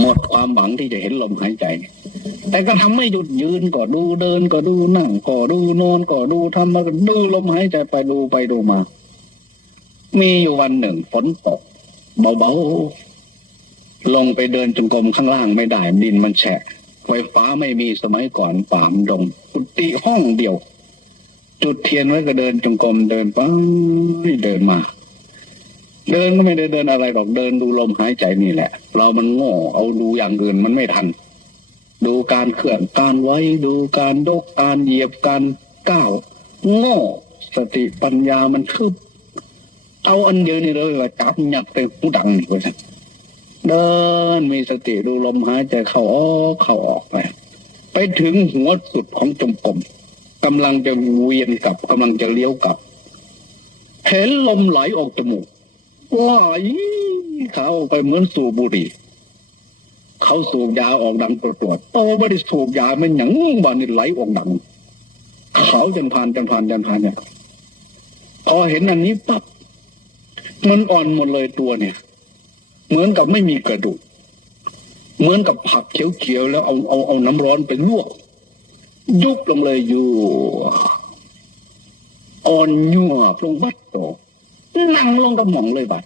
หมดความหวังที่จะเห็นลมหายใจ แต่ก็ทำไม่หยุดยืนก็ดูเดินก็ดูนั่งก็ดูนอนก็ดูทำมาก็ดูลมหายใจไปดูไปดูมา มีอยู่วันหนึ่งฝนตกเบาๆลงไปเดินจงกรมข้างล่างไม่ได้ดินมันแฉะไฟฟ้าไม่มีสมัยก่อนป่ามดงกุฏิห้องเดียว จุดเทียนไว้ก็เดินจงกรมเดินไปเดินมา เดินก็ไม่ได้เดินอะไรหรอกเดินดูลมหายใจนี่แหละ เรามันโง่เอาดูอย่างอื่นมันไม่ทัน ดูการเคลื่อนการไว้ดูการยกการเหยียบการก้าวโง่สติปัญญามันคืบเอาอันเดียวนี่เลยว่าจับหยัดไปหูดังนี่ว่าซั่นเดินมีสติดูลมหายใจเข้าออกเข้าออกไปไปถึงหัวสุดของจงกรมกำลังจะเวียนกลับกำลังจะเลี้ยวกลับ เห็นลมไหลออกจมูก ไหลเขาไปเหมือนสูบบุหรี่เขาสูบยาออกดังตรวจตรวจโตไม่ได้สูบยามันหยังบานนี่ไหลออกดัง เขาจันพานจันพานจันพานเนี่ยพอเห็นอันนี้ปั๊บมันอ่อนหมดเลยตัวเนี่ย เหมือนกับไม่มีกระดูกเหมือนกับผักเขียวๆแล้วเอาเอาเอาน้ำร้อนไปลวก ยุบลงเลยอยู่ อ่อนยั่วลงบัดโต นั่งลงกระหม่องเลยบัด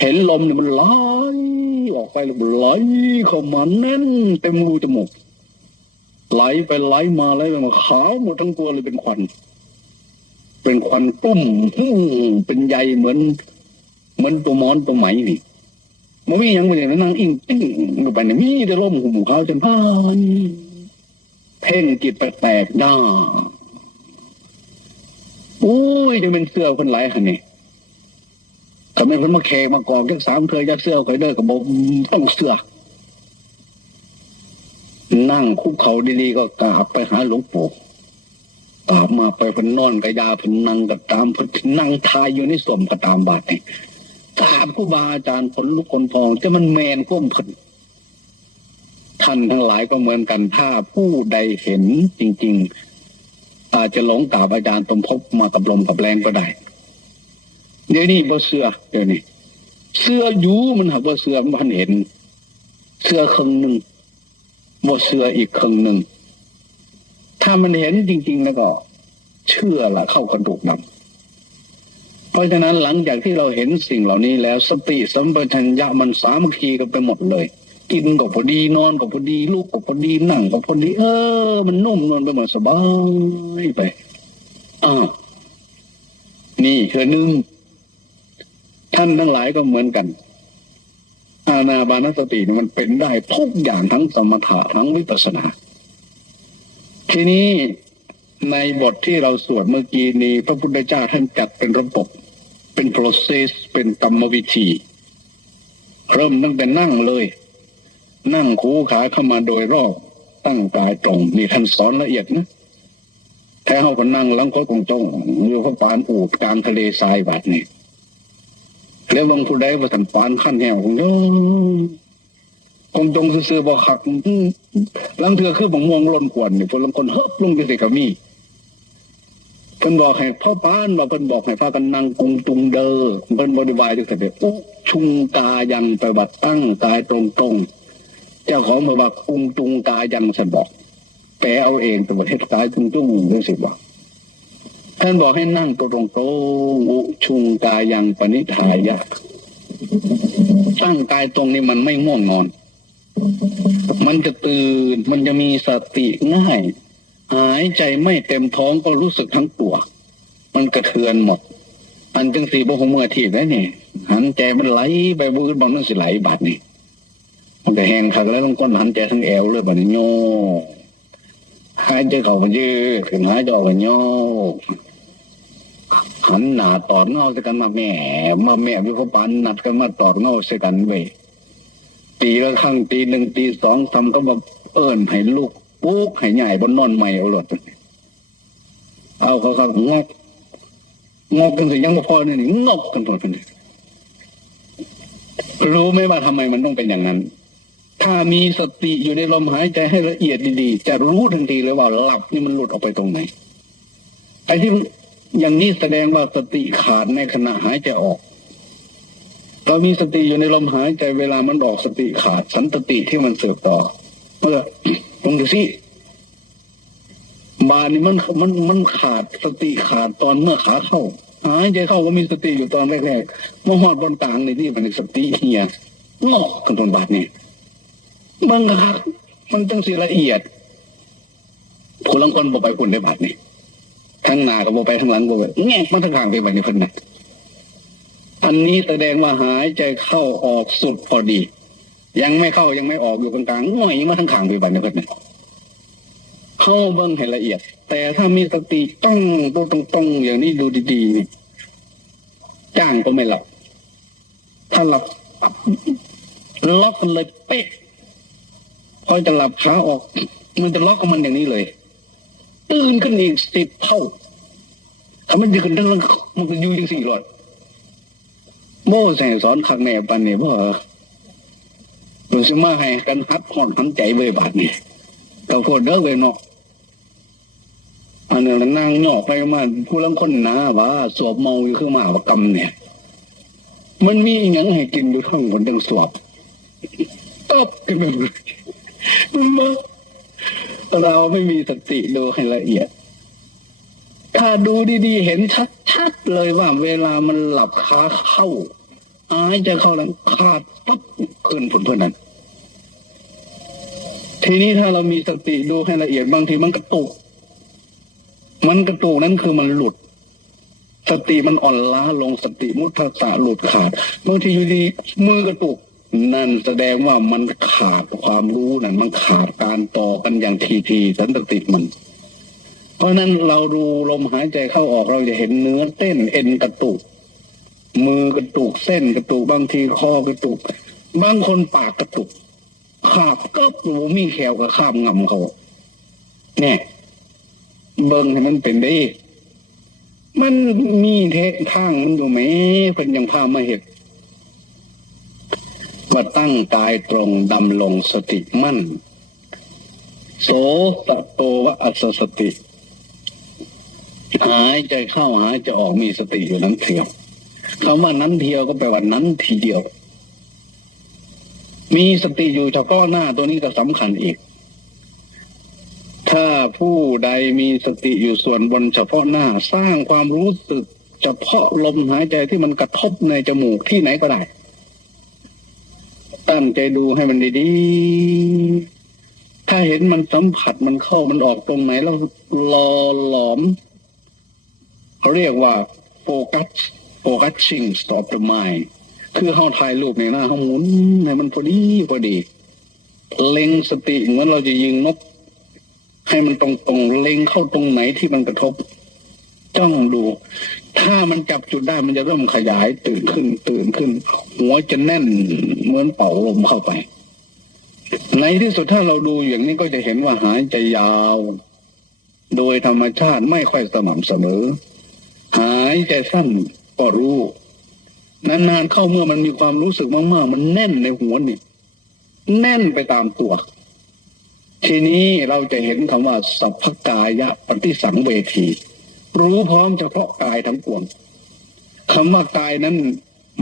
เห็นลมเนี่ยมันไหลออกไปแล้วไหลเข้ามาแน่นเต็มรูจมูกไหลไปไหลมาไหลไปมาขาวหมดทั้งตัวเลยเป็นควัน เป็นควันตุ้มหุ้มเป็นใยเหมือน เหมือนตัวมอนตัวไหมนี่มันมีอย่างมันอย่างนั้นนั่งอิงติ้งลงไปเนี่ยมีแต่ลมหุ่มขาวจนพานเพ่งจิตแปลกๆหน้า อ้ยจะเป็นเสื้อคนไหลคันนี้ก็ไม่เพิ่นมาแขกมากองจักสามเธอยักเสื้อข่อยเด้อก็บอกต้องเสื้อนั่งคุกเขาดีๆก็กราบไปหาหลวงปู่กราบมาไปพนนอนกระยาพนนั่งก็ตามพนนั่งทายอยู่ในสวมก็ตามบาดนี่กราบครูบาอาจารย์ผลลุกคนพองจะมันแมนก้มพนท่านทั้งหลายก็เหมือนกันถ้าผู้ใดเห็นจริง ๆ อาจจะหลงกาบอาจารย์ตมภพมากับลมกับแรงก็ได้ เดี๋ยวนี้บ่เสือเดี๋ยวนี้เสื้ออยู่มันหักบ่เสือมันบ่เห็น เสื้อครึ่งหนึ่งบ่เสืออีกครึ่งหนึ่งถ้ามันเห็นจริง ๆ แล้วก็ เชื่อละเข้ากระดูกดำเพราะฉะนั้นหลังจากที่เราเห็นสิ่งเหล่านี้แล้วสติสัมปชัญญะมันสามัคคีกันไปหมดเลย กินก็พอดีนอนก็พอดีลูกก็พอดีนั่งก็พอดี เออ มันนุ่มนวลไปหมดสบายไปอ้าวนี่คือหนึ่งท่านทั้งหลายก็เหมือนกัน อาณาบานสติมันเป็นได้ทุกอย่างทั้งสมถะทั้งวิปัสสนา ทีนี้ในบทที่เราสวดเมื่อกี้นี้ พระพุทธเจ้าท่านจัดเป็นระบบ เป็น process เป็นกรรมวิธี เริ่มตั้งแต่นั่งเลย นั่งคูขาเข้ามาโดยรอบตั้งกายตรงนี่ท่านสอนละเอียดนะแท้เขาก็นั่งหลังก็คงจ้องอยู่พระปานอูดกลางทะเลทรายบัดนี่แล้วบางผู้ใดว่าสันปานขั้นแหวคงโยคงจงซื่อๆบอกขักอื้อลังเถือคือบังม่วงล้นขวนนี่พนลังคนเฮิบลงไปใส่กะมีเพิ่นบอกให้พ่อปานว่าเพิ่นบอกให้พากันนั่งกุงตุงเดอเพิ่นบริวารจังแต่อุชุงกายังไปบัดตั้งกายตรงๆ เจ้าของมาว่ากุงตุงกายังสันบอกแปลเอาเองต่ประเทศกายตุงตุงๆด้วยสิบอกท่านบอกให้นั่งตัวตรงโตอุชุงกายังปณิทายะตั้งกายตรงนี้มันไม่ง่วงนอน มันจะตื่นมันจะมีสติง่าย หายใจไม่เต็มท้องก็รู้สึกทั้งตัว มันกระเทือนหมด อันจังสีบ่หงเมื่อทีบแล้วนี่หันใจมันไหลไปบืนบางนั่นสิไหลบาดนี่ มันก็แหงคักแล้วต้องก้นหันใจทั้งแอวเลยบาดนี้โยหายใจเข้าไปยืดขึ้นหายใจออกไปโยหันหน้าตอดเงาใส่กันมาแม่มาแม่วิพปานนัดกันมาตอดเงาใส่กันเว้ยตีละครั้งตีหนึ่งตีสองทำก็บอกเอิญให้ลูกปุ๊กให้ใหญ่บนนอนใหม่เอาหลดเอาเขาเขางอกงอกกันสิยังพอเนี่ยงอกกันหมดเลยรู้ไหมว่าทำไมมันต้องเป็นอย่างนั้น ถ้ามีสติอยู่ในลมหายใจให้ละเอียดดีๆ จะรู้ทันทีเลยว่าหลับนี่มันหลุดออกไปตรงไหนไอ้ที่อย่างนี้แสดงว่าสติขาดในขณะหายใจออก เรามีสติอยู่ในลมหายใจเวลามันออกสติขาด สันตติที่มันเสืบต่อเมื่อลองดูสิบานนี่มันมันมันขาดสติขาดตอนเมื่อขาเข้าหายใจเข้าก็มีสติอยู่ตอนแรกๆเมื่อหอดบนต่างในที่มันสติเฮียงอกกันตนบาทนี่ มันครับ มันต้องสีละเอียดผู้ลังคนบอกไปคุณได้บาทนี่ทั้งหน้าก็บอกไปทั้งหลังบอกไปแง่มันทั้งข้างไปแบบนี้เพิ่นนะอันนี้แสดงว่าหายใจเข้าออกสุดพอดี ยังไม่เข้ายังไม่ออกอยู่กลางๆง่อยมาทั้งข้างไปแบบนี้เพิ่นนะเข้าเบิ้งให้ละเอียด แต่ถ้ามีสติต้องต้องต้องต้องอย่างนี้ดูดีๆนี่จ้างก็ไม่หลับถ้าหลับล็อกเลยเป๊ะ พอจะหลับขาออก มันจะล็อกกับมันอย่างนี้เลย ตื่นขึ้นอีกสิบเท่าถ้ามันจะขึ้นทั้งมันก็อยู่ยังสี่หลอดโม่แสงสอนขักแน่ปันเนี่ยพ่อหรือสมาให้กันฮัดหอนหันใจเว้ยบาทนี่กับโคตรเด้อเว้ยเนาะอันนี้นนั่งหยอกไปมาผู้ลังคนหนาว่าสวบเมาอยู่คือหมาประกำเนี่ย มันมีอหยังให้กินอยู่ทั้งคนทั้งสวบตบกันไปหมดมา เราไม่มีสติดูให้ละเอียด ถ้าดูดีๆ เห็นชัดๆเลยว่า เวลามันหลับขาเข้าอายจะเข้าแล้วขาดปั๊บขึ้นผลเพื่อนนั้น ทีนี้ถ้าเรามีสติดูให้ละเอียดบางทีมันกระตุก มันกระตุกนั้นคือมันหลุด สติมันอ่อนล้าลงสติมุทตะหลุดขาดบางทีอยู่ดีมือกระตุก นั่นแสดงว่ามันขาดความรู้นั่นมันขาดการต่อกันอย่างทีทีๆสันติมัน เพราะนั้นเราดูลมหายใจเข้าออกเราจะเห็นเนื้อเต้นเอ็นกระตุก มือกระตุกเส้นกระตุกบางทีคอกระตุก บางคนปากกระตุกขาบก็โอ้มีแขวกับข้ามงำเขาเนี่ยเบิ้งให้มันเป็นได้ มันมีเทะทางมันอยู่ไหมเพิ่นยังพามาเห็น ว่าตั้งกายตรงดำลงสติมั่น โสตโตวะอัสสติ หายใจเข้าหายใจออกมีสติอยู่นั้นเทียวคำว่านั้นเทียวก็แปลว่านั้นทีเดียว มีสติอยู่เฉพาะหน้าตัวนี้ก็สำคัญอีก ถ้าผู้ใดมีสติอยู่ส่วนบนเฉพาะหน้าสร้างความรู้สึก เฉพาะลมหายใจที่มันกระทบในจมูกที่ไหนก็ได้ ตั้งใจดูให้มันดีๆ ถ้าเห็นมันสัมผัสมันเข้ามันออกตรงไหนแล้วรอหลอมเขาเรียกว่าโฟกัสโฟกัสชิงสต็อปเดอะไมคือเข้าถ่ายรูปในหน้าเขาหมุนให้มันพอดีพอดีเล็งสติเหมือนเราจะยิงนก ให้มันตรงๆเล็งเข้าตรงไหนที่มันกระทบ จ้องดู ถ้ามันจับจุดได้มันจะเริ่มขยายตื่นขึ้น ตื่นขึ้น หัวจะแน่นเหมือนเป่าลมเข้าไป ในที่สุดถ้าเราดูอย่างนี้ก็จะเห็นว่าหายใจยาว โดยธรรมชาติไม่ค่อยสม่ำเสมอ หายใจสั้นก็รู้ นานๆเข้าเมื่อมันมีความรู้สึกมากๆ มันแน่นในหัวนี่แน่นไปตามตัว ทีนี้เราจะเห็นคำว่าสัพพกายะปฏิสังเวที รู้พร้อมเฉพาะกายทั้งปวงคำว่ากายนั้น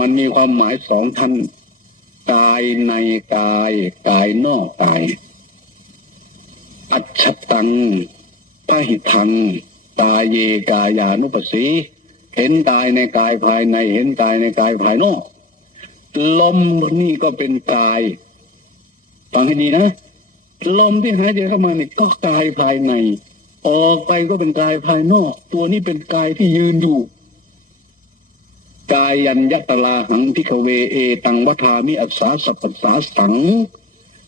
มันมีความหมายสองท่านกายในกายกายนอกกาย อัจฉตังพหิทังกายเยกายานุปสสีเห็นกายในกายภายใน เห็นกายในกายภายนอก ลมนี่ก็เป็นกายฟังให้ดีนะ ลมที่หายใจเข้ามานี่ก็กายภายใน ออกไปก็เป็นกายภายนอก ตัวนี้เป็นกายที่ยืนอยู่ กายยัญยตลาหังพิกเวเอ ตังวัฏามิอัสสาสัพพสาสัง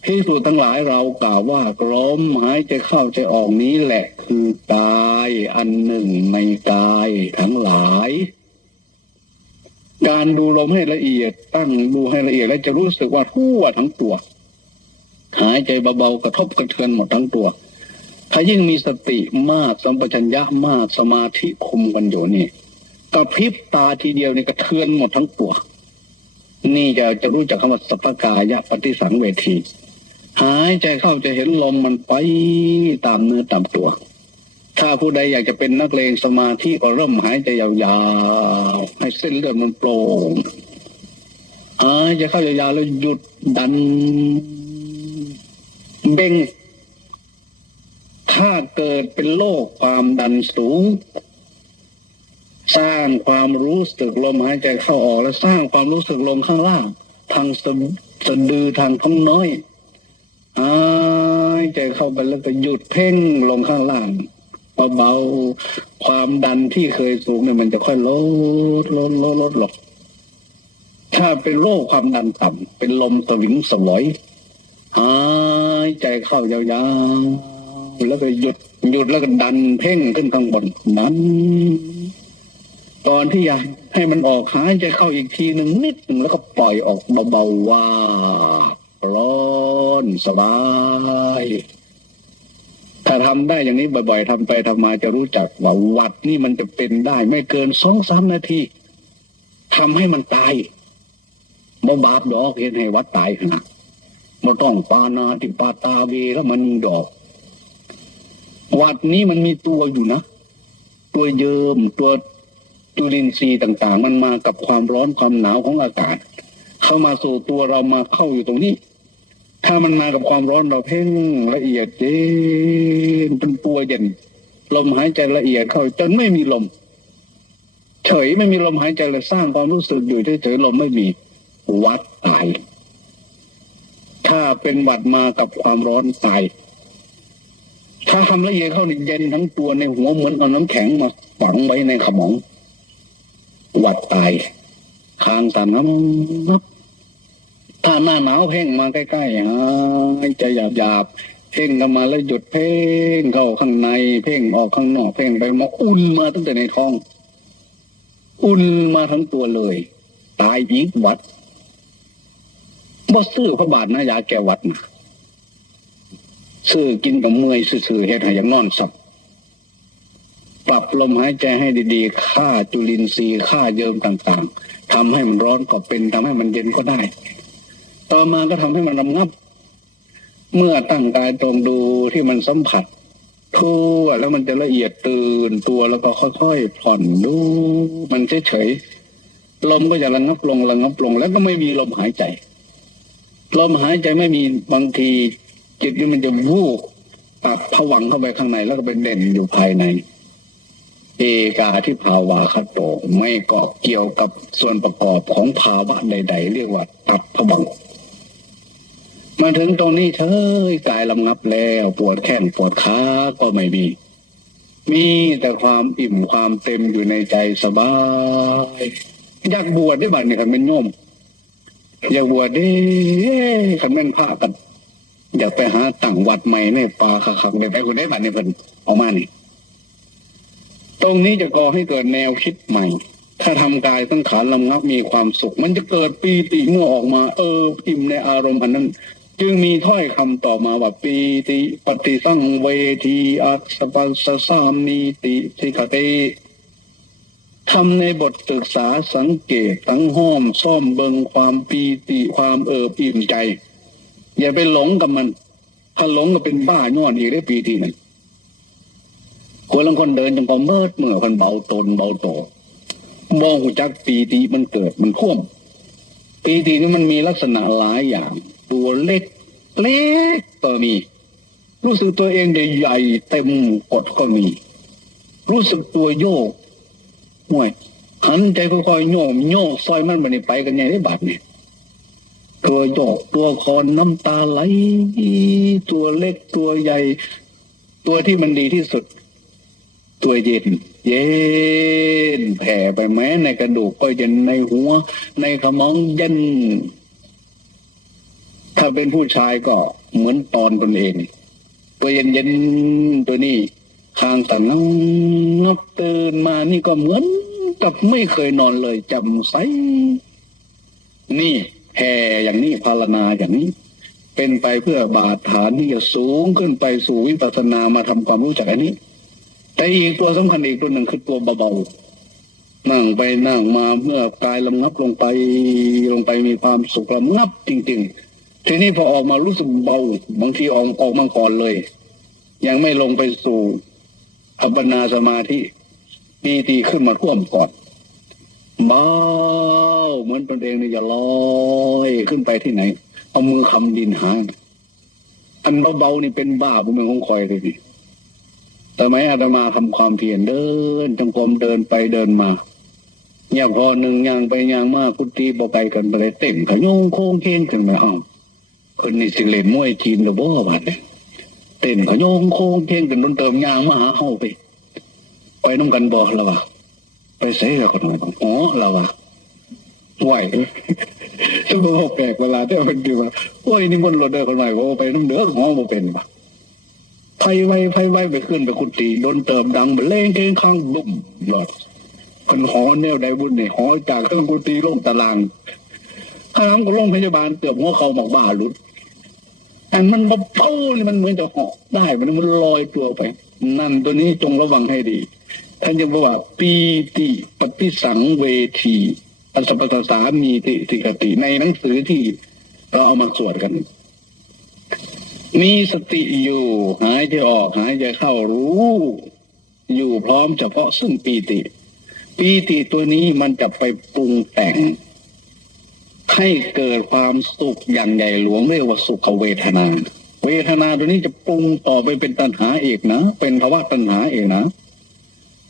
พิสูจทั้งหลายเรากล่าวว่ากลมหายใจเข้าใจออกนี้แหละคือกายอันหนึ่งในกายทั้งหลาย การดูลมให้ละเอียดตั้งดูให้ละเอียดแล้วจะรู้สึกว่าทั่วทั้งตัว หายใจเบาๆกระทบกระเทือนหมดทั้งตัว ถ้ายิ่งมีสติมากสัมปชัญญะมากสมาธิคุมกันอยู่นี่กระพริบตาทีเดียวนี่กระเทือนหมดทั้งตัว นี่จะจะรู้จักคำว่าสัพพกายะปฏิสังเวที หายใจเข้าจะเห็นลมมันไปตามเนื้อตามตัว ถ้าผู้ใดอยากจะเป็นนักเลงสมาธิก็เริ่มหายใจยาวๆ ให้เส้นเลือดมันโปร่งหายใจเข้ายาวๆแล้วหยุดดัน เบ่ง ถ้าเกิดเป็นโรคความดันสูง สร้างความรู้สึกลมหายใจเข้าออก และสร้างความรู้สึกลมข้างล่าง ทางสะสะดือทางท้องน้อยหายใจเข้าไปแล้วก็หยุดเพ่งลงข้างล่างเบาๆความดันที่เคยสูงเนี่ยมันจะค่อยลดลดลดลดลงถ้าเป็นโรคความดันต่ำเป็นลมสวิงสวอยหายใจเข้ายาวๆ แล้วก็หยุดหยุดแล้วก็ดันเพ่งขึ้นข้างบนนั้นก่อนที่จะให้มันออกหายใจเข้าอีกทีหนึ่งนิดหนึ่งแล้วก็ปล่อยออกเบาๆว่าร้อนสบายถ้าทำได้อย่างนี้บ่อย ๆทำไปทำมาจะรู้จักว่าวัดนี่มันจะเป็นได้ ไม่เกินสองสามนาทีทำให้มันตายบ่บาปดอกเห็นให้วัดตายขนาดบ่ต้องปานาติปาตาเวแล้วมันดอก วัดนี้มันมีตัวอยู่นะ ตัวเยิมตัวจุลินทรีย์ต่าง ๆ มันมากับความร้อนความหนาวของอากาศ เข้ามาสู่ตัวเรามาเข้าอยู่ตรงนี้ ถ้ามันมากับความร้อนเราเพ่งละเอียดเย็นเป็นตัวเย็นลมหายใจละเอียดเข้า จนไม่มีลม เฉยไม่มีลมหายใจเลยสร้างความรู้สึกอยู่เฉยๆลมไม่มีวัดตาย ถ้าเป็นวัดมากับความร้อนตาย ถ้าทำละเอียดเข้านี่เย็นทั้งตัวในหัวเหมือนเอาน้ำแข็งมาฝังไว้ในขมอง วัดตายคางสั่นงับถ้าหน้าหนาวเพ่งมาใกล้ๆหายใจหยาบๆเพ่งกันมาแล้วหยุดเพ่งเข้าข้างใน เพ่งออกข้างนอก เพ่งไปมาอุ่นมาตั้งแต่ในท้อง อุ่นมาทั้งตัวเลย ตายอีกวัดบ่ซื้อพระบาทนะยาแก้หวัดนะ ซื้อกินกับเมื่อยซื่อๆเฮ็ดให้อย่างนอนสับ ปรับลมหายใจให้ดีๆฆ่าจุลินทรีย์ฆ่าเยิมต่างๆทำให้มันร้อนก็เป็นทำให้มันเย็นก็ได้ ต่อมาก็ทำให้มันระงับ เมื่อตั้งกายตรงดูที่มันสัมผัสทั่วแล้วมันจะละเอียดตื่นตัวแล้วก็ค่อยๆผ่อนดู มันเฉยๆลมก็จะระงับลงระงับลง แล้วก็ไม่มีลมหายใจ ลมหายใจไม่มีบางที จิตนี่มันจะวูบตัดผวังเข้าไปข้างในแล้วก็เป็นเด่นอยู่ภายใน เอกาที่ภาวาคโตไม่เกาะเกี่ยวกับส่วนประกอบของภาวะใด ๆ เรียกว่า ตัดผวังมาถึงตรงนี้เธอกายลำงับแล้ว ปวดแข้งปวดขาก็ไม่มี มีแต่ความอิ่มความเต็มอยู่ในใจสบายอยากบวชได้บัดเนี่ยคันเป็นโยมอยากบวชได้คันเป็นพระกัน อยากไปหาต่างวัดใหม่ในป่าคักๆได้ไปคนได้บัดเนี่เพิ่นเออกมานี่ ตรงนี้จะก่อให้เกิดแนวคิดใหม่ ถ้าทำกายตั้งขานลำงับมีความสุข มันจะเกิดปีติเมื่อออกมา เอออิ่มในอารมณ์อันนั้น จึงมีถ้อยคำต่อมาว่าปีติปฏิสังเวทีอัสปัสสสามนีติสิกติทำในบทศึกษาสังเกตตั้งห้อมซ่อมเบิงความปีติความเอิบอิ่มใจ อย่าไปหลงกับมัน ถ้าหลงก็เป็นบ้าย้อนอีกได้ปีตินั้นคนละคนเดินจงกรมเมิดเมื่อคนเบาตนเบาโตมองหูจักปีติมันเกิดมันข่วม ปีตินี่มันมีลักษณะหลายอย่าง ตัวเล็กเล็กก็มี รู้สึกตัวเองใหญ่ๆเต็มกดก็มี รู้สึกตัวโยกห่วยหันใจค่อยๆโยมโยกซอยมันมันไปกันไงได้บาดเนี่ย ตัวโยกตัวคอนน้ำตาไหล ตัวเล็กตัวใหญ่ ตัวที่มันดีที่สุด ตัวเย็น เย็นแผ่ไปแม้ในกระดูกก็เย็นในหัว ในขมองเย็น ถ้าเป็นผู้ชายก็เหมือนตอนตนเอง ตัวเย็นเย็นตัวนี้คางสั่นงับงับตื่นมานี่ก็เหมือนกับไม่เคยนอนเลยจำใสนี่ แผ่อย่างนี้ภาวนาอย่างนี้ เป็นไปเพื่อบาดฐานที่จะสูงขึ้นไปสู่วิปัสสนามาทำความรู้จักอันนี้ แต่อีกตัวสำคัญอีกตัวหนึ่งคือตัวเบาๆนั่งไปนั่งมาเมื่อกายลำงับลงไปลงไปมีความสุขลำงับจริง ๆ ทีนี้พอออกมารู้สึกเบา บางทีออกออกมาก่อนเลย ยังไม่ลงไปสู่อัปปนาสมาธิปีติขึ้นมาท่วมก่อน เบาเหมือนตนเองเนี่ยจะลอยขึ้นไปที่ไหน เอามือคำดินหา อันเบาๆนี่เป็นบ้าบุญเมืองของคอยเลยนี่แต่ไหมอาตมาทำความเพียรเดินจงกรมเดินไปเดินมาเนี่ยพอหนึ่งยางไปยางมากุฏิบอไกลกันไปเลยเต็มขยงโค้งเค้งขึ้นมาอ้าวคนนี่สิเล่นมวยจีนหรือบ่บาดเนี่ยเต้นขยงโค้งเค้งกันโดนเติมยางมาหาเฮาไป ไปน้ำกันบ่ละวะ ไปเสียแล้วคนหน่อยต้องอ๋อละวะไหวสมมติแปลกเวลาที่มันดีว่าโอ้ยนี่มันรถเดินคนใหม่ว่าไปน้ำเดือดหอมบ่เป็นปะไฟไวไฟไวไปขึ้นไปกุฏิโดนเติมดังเล่งเกงข้างบุ่มหลอดคนหอแนวใดบุญเนี่ยหอจากเครื่องกุฏิลงตารางข้างก็โรงพยาบาลเกือบหัวเขาหมอกบ้าหลุดอันมันเบาๆนี่มันเหมือนจะเหาะได้มันมันลอยตัวไป นั่นตัวนี้จงระวังให้ดี ท่านยังบอกว่าปีติปฏิสังเวทีอัสปสสามีติติกติในหนังสือที่เราเอามาสวดกัน มีสติอยู่ หายใจออกหายใจเข้ารู้ อยู่พร้อมเฉพาะซึ่งปีติ ปีติตัวนี้มันจะไปปรุงแต่ง ให้เกิดความสุขอย่างใหญ่หลวงเรียกว่าสุขเวทนา เวทนาตัวนี้จะปรุงต่อไปเป็นตัณหาเอกนะ เป็นภาวะตัณหาเอกนะ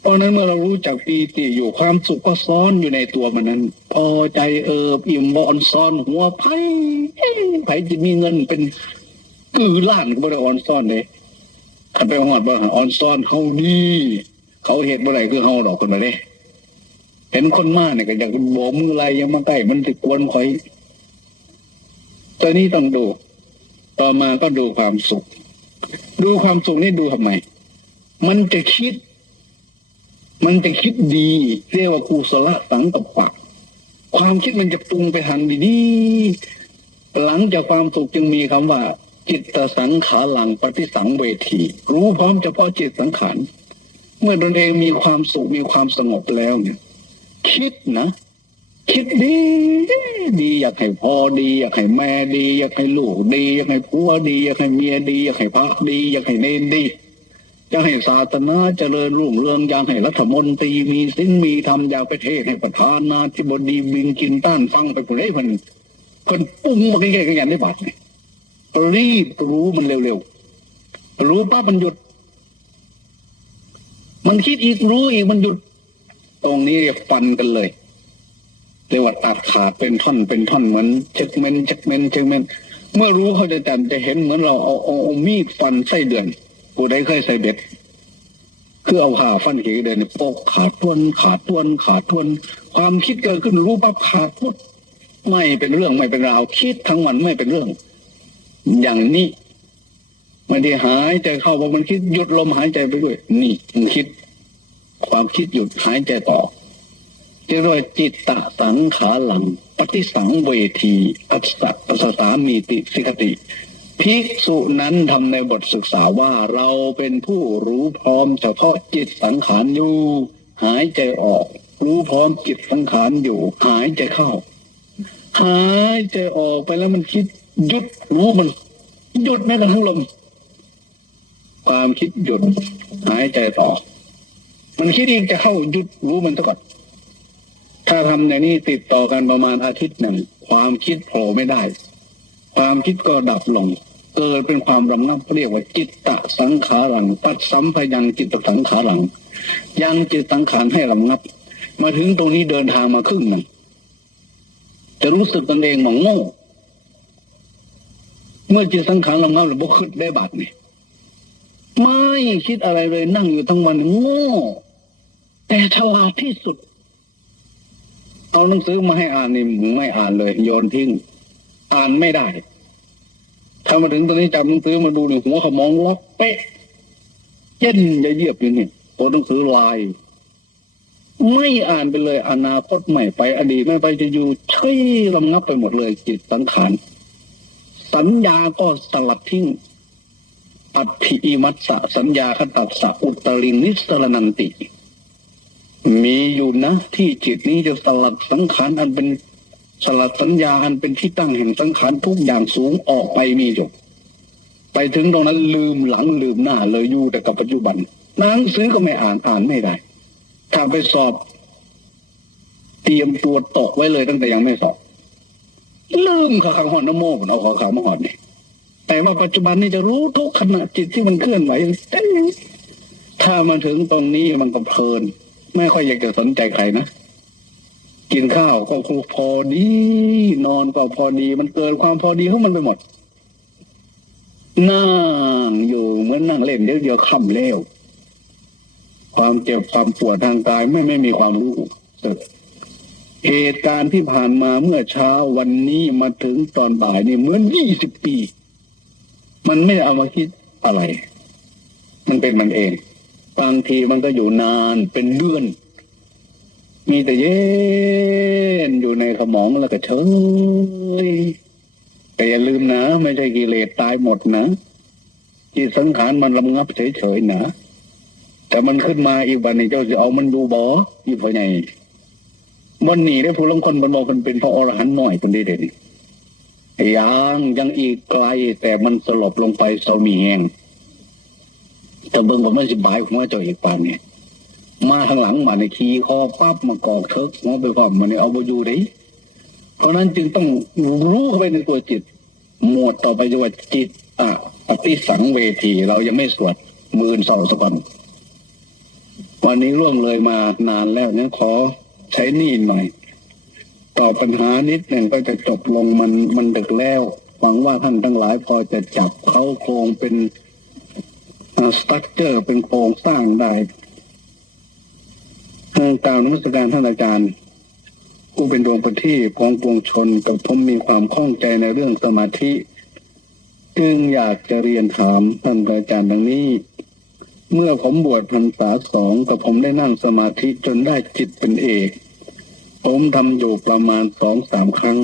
เพราะนั้นเมื่อเรารู้จักปีติอยู่ความสุขก็ซ้อนอยู่ในตัวมันนั้น พอใจเอิบอิ่มบอนซ้อน หัวไผ่ไผ่จะมีเงินเป็นกือล้านก็บ่ได้ออนซ่อนเลยขันไปหอดบ่ออนซ่อนเฮานี่เขาเห็นบ่ไรคือเฮาดอกคนมาเด้เห็นคนมากเนี่ยก็อยากโบกมืออะไรยังมาใกล้มันติดกวนคอยตอนนี้ต้องดู ต่อมาก็ดูความสุข ดูความสุขนี่ดูทำไม มันจะคิด มันจะคิดดีเรียกว่ากุศละสังกัปปะความคิดมันจะปรุงไปทางดีๆหลังจากความสุขจึงมีคำว่า จิตสังขารหลังปฏิสังเวที รู้พร้อมเฉพาะจิตสังขารเมื่อตนเองมีความสุขมีความสงบแล้วเนี่ย คิดนะคิดดีดีอยากให้พ่อดีอยากให้แม่ดี อยากให้ลูกดี อยากให้ผัวดี อยากให้เมียดี อยากให้พระดี อยากให้เนนดี อยากให้ศาสนาเจริญรุ่งเรืองอยากให้รัฐมนตรีมีสิ้นมีธรรมอยากไปเทศให้ประธานาธิบดีบินกินต้านฟังไปคนไอ้คนคนปุ้งมาแก่ๆกันยันได้บาดเนี่ยรีบรู้มันเร็วๆรู้ปั๊บมันหยุด มันคิดอีกรู้อีกมันหยุด ตรงนี้ฟันกันเลยเรียกว่าตัดขาดเป็นท่อนเป็นท่อนเหมือนเช็คเมนเช็คเมนเช็คเมนเมื่อรู้เขาจะจำจะเห็นเหมือนเราเอาเอาเอามีดฟันไส้เดือน กูได้เคยใส่เบ็ด คือเอาผ่าฟันขีเดินเนี่ยปกขาดทวน ขาดทวน ขาดทวน ความคิดเกิดขึ้นรู้ปั๊บขาดพุดไม่เป็นเรื่องไม่เป็นราว คิดทั้งวันไม่เป็นเรื่อง อย่างนี้ไม่ได้หายใจเข้าพอมันคิดหยุดลมหายใจไปด้วย นี่มันคิด ความคิดหยุดหายใจต่อจึงเรียกว่าจิตตสังขาหลัง ปฏิสังเวทีอัสสะปัสสามีติสิกติ ภิกษุนั้นทำในบทศึกษาว่าเราเป็นผู้รู้พร้อมเฉพาะจิตสังขารอยู่ หายใจออก รู้พร้อมจิตสังขารอยู่ หายใจเข้า หายใจออกไปแล้วมันคิดหยุดรู้มันหยุดแม้กระทั่งลม ความคิดหยุด หายใจต่อ มันคิดอีกจะเข้าหยุดรู้มันซะก่อนถ้าทำในนี้ติดต่อกันประมาณอาทิตย์หนึ่งความคิดโผล่ไม่ได้ ความคิดก็ดับลง เกิดเป็นความรำงับเรียกว่าจิตตสังขารัง ปัดสัมพยังจิตตสังขารัง ยังจิตสังขารให้รำงับ มาถึงตรงนี้เดินทางมาครึ่งหนึ่งจะรู้สึกตนเองหมองโง่เมื่อจิตสังขารรำงับหรือบกขึ้นได้บาดนี่ไม่คิดอะไรเลยนั่งอยู่ทั้งวันโง่ แต่ฉลาดที่สุด เอาหนังสือมาให้อ่านนี่ไม่อ่านเลย โยนทิ้ง อ่านไม่ได้ ถ้ามาถึงตอนนี้จับหนังสือมาดูหนี่หัวขมองล็อกเป๊ะเย็นจะเยียบอยู่นี่ตัวหนังสือลาย ไม่อ่านไปเลย อนาคตไม่ไป อดีตไม่ไปจะอยู่เฉยลำงับไปหมดเลยจิตสังขารสัญญาก็สลัดทิ้งอัตถิอิมัสสะสัญญาคตัสสะอุตรินิสรนันติ มีอยู่นะที่จิตนี้จะสลัดสังขารอันเป็น สลัดสัญญาอันเป็นที่ตั้งแห่งสังขารทุกอย่างสูงออกไปมีจบไปถึงตรงนั้นลืมหลังลืมหน้า เลยอยู่แต่กับปัจจุบันหนังสือก็ไม่อ่านอ่านไม่ได้ถ้าไปสอบ เตรียมตัวตกไว้เลยตั้งแต่ยังไม่สอบ ลืมขาขังหอนนโมกเอาขาขังมาหอนนี่แต่ว่าปัจจุบันนี่จะรู้ทุกขณะจิตที่มันเคลื่อนไหวเอ๊ะถ้ามาถึงตรงนี้มันก็เพลิน ไม่ค่อยอยากจะสนใจใครนะ กินข้าวก็พอดี นอนก็พอดี มันเกินความพอดีของมันไปหมด นั่งอยู่เหมือนนั่งเล่นเดี๋ยวเดียวค่ำเร็วความเจ็บความปวดทางกายไม่ไม่มีความรู้สึกเหตุการณ์ที่ผ่านมาเมื่อเช้าวันนี้มาถึงตอนบ่ายนี่เหมือนยี่สิบปี มันไม่เอามาคิดอะไร มันเป็นมันเอง บางทีมันก็อยู่นานเป็นเดือน มีแต่เย็นอยู่ในสมองแล้วก็เฉยแต่อย่าลืมนะ ไม่ใช่กิเลสตายหมดนะจิตสังขารมันลำงับเฉยๆนะแต่มันขึ้นมาอีกวันนี้เจ้าจะเอามันดูบออีกพอไงมันหนีได้ผู้ลงคนมันบอกมันเป็นพระอรหันต์หน่อยคนเดียวนี่ยังยังอีกไกล แต่มันสลบลงไปเสามีแหงแต่เบิ่งผมมันสิบายผมว่าเจ้าอีกปานเนี่ย มาทางหลังมาในขี่คอปั๊บมากอกเทิกงอไปพร้อมมันเนี่ยเอาไปอยู่ได้เพราะนั้นจึงต้องรู้เข้าไปในตัวจิต หมวดต่อไปจะว่าจิตอะปฏิสังเวทีเรายังไม่สวดมือนเสาสก่อนวันนี้ล่วงเลยมานานแล้วเนี่ยขอใช้หนี่หน่อยตอบปัญหานิดหนึ่งก็จะจบลงมันมันดึกแล้วหวังว่าท่านทั้งหลายพอจะจับเขาโครงเป็นสตั๊กเจอร์เป็นโครงสร้างได้ กล่าวนมัสการท่านอาจารย์ผู้เป็นดวงประทีปของปวงชนกับผมมีความข้องใจในเรื่องสมาธิ จึงอยากจะเรียนถามท่านอาจารย์ดังนี้ เมื่อผมบวชพรรษาสองกับผมได้นั่งสมาธิจนได้จิตเป็นเอก ผมทำอยู่ประมาณสองสามครั้ง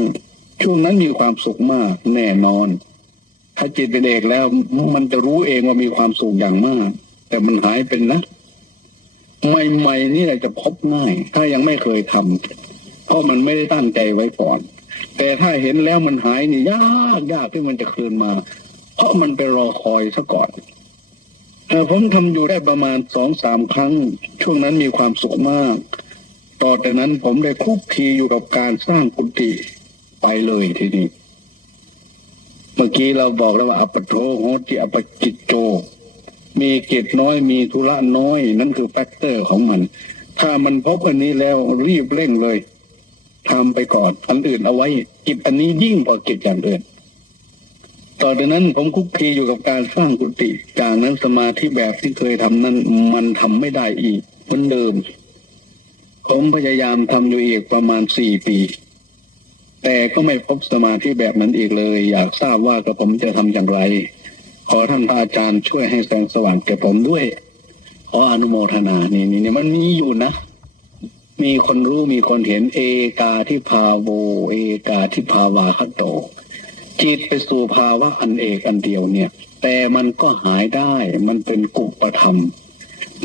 ช่วงนั้นมีความสุขมากแน่นอน ถ้าจิตเป็นเอกแล้วมันจะรู้เองว่ามีความสุขอย่างมาก แต่มันหายเป็นนะ ใหม่ๆนี่แหละจะพบง่าย ถ้ายังไม่เคยทำเพราะมันไม่ได้ตั้งใจไว้ก่อน แต่ถ้าเห็นแล้วมันหายนี่ยากยากที่มันจะคืนมา เพราะมันไปรอคอยซะก่อนเอ่ผมทำอยู่ได้ประมาณสองสามครั้ง ช่วงนั้นมีความสุขมาก ต่อจากนั้นผมได้คุกคีอยู่กับการสร้างกุฏิไปเลยทีนี้ เมื่อกี้เราบอกแล้วว่าอัปโทโหติอัปจิตโจ มีกิจน้อยมีธุระน้อย นั่นคือแฟกเตอร์ของมัน ถ้ามันพบอันนี้แล้วรีบเร่งเลยทำไปก่อน อันอื่นเอาไว้ กิจอันนี้ยิ่งกว่ากิจอย่างอื่น ต่อจากนั้นผมคุกคีอยู่กับการสร้างกุฏิจากนั้นสมาธิแบบที่เคยทำนั้นมันทำไม่ได้อีกเหมือนเดิม ผมพยายามทำอยู่อีกประมาณสี่ปี แต่ก็ไม่พบสมาธิแบบนั้นอีกเลย อยากทราบว่ากระผมจะทำอย่างไร ขอท่านพระอาจารย์ช่วยให้แสงสว่างแก่ผมด้วย ขออนุโมทนานี่นี่นี่มันมีอยู่นะ มีคนรู้มีคนเห็นเอกาที่พาโว เอกาที่พาวาคโต จิตไปสู่ภาวะอันเอกอันเดียวเนี่ย แต่มันก็หายได้มันเป็นกุปธรรม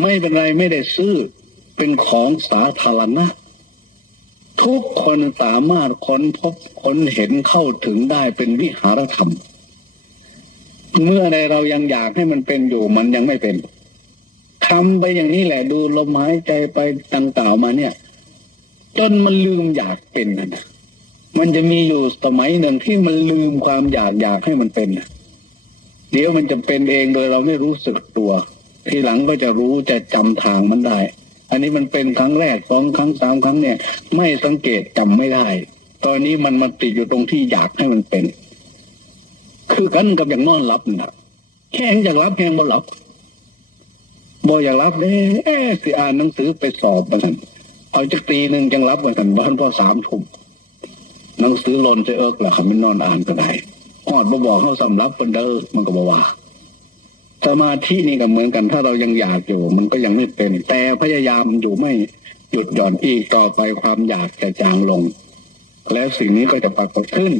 ไม่เป็นไรไม่ได้ซื้อเป็นของสาธารณะทุกคนสามารถค้นพบค้นเห็นเข้าถึงได้เป็นวิหารธรรม เมื่อใดเรายังอยากให้มันเป็นอยู่มันยังไม่เป็นทำไปอย่างนี้แหละดูลมหายใจไปต่างๆมาเนี่ย จนมันลืมอยากเป็นนะนะมันจะมีอยู่สมัยหนึ่งที่มันลืมความอยากอยากให้มันเป็นนะเดี๋ยวมันจะเป็นเองโดยเราไม่รู้สึกตัว ทีหลังก็จะรู้จะจำทางมันได้ อันนี้มันเป็นครั้งแรกสองครั้งสามครั้งเนี่ย ไม่สังเกตจำไม่ได้ ตอนนี้มันมาติดอยู่ตรงที่อยากให้มันเป็น คือกันกับอย่างนอนหลับนะแค่อยากรับแหงบ่หลับบ่อยากรับเด้เอ๊สิอ่านหนังสือไปสอบมาสันเอาจักตีหนึ่งจังรับมาสันบ้านพ่อสามทุ่มหนังสือหลนจะเอิกแหละครับไม่นอนอ่านก็ได้หอดบ่บอกเข้าสำรับคนเด้อมันก็บ่ว่าสมาธินี่ก็เหมือนกัน ถ้าเรายังอยากอยู่ มันก็ยังไม่เป็น แต่พยายามอยู่ไม่หยุดหย่อนอีกต่อไปความอยากจะจางลง แล้วสิ่งนี้ก็จะปรากฏขึ้น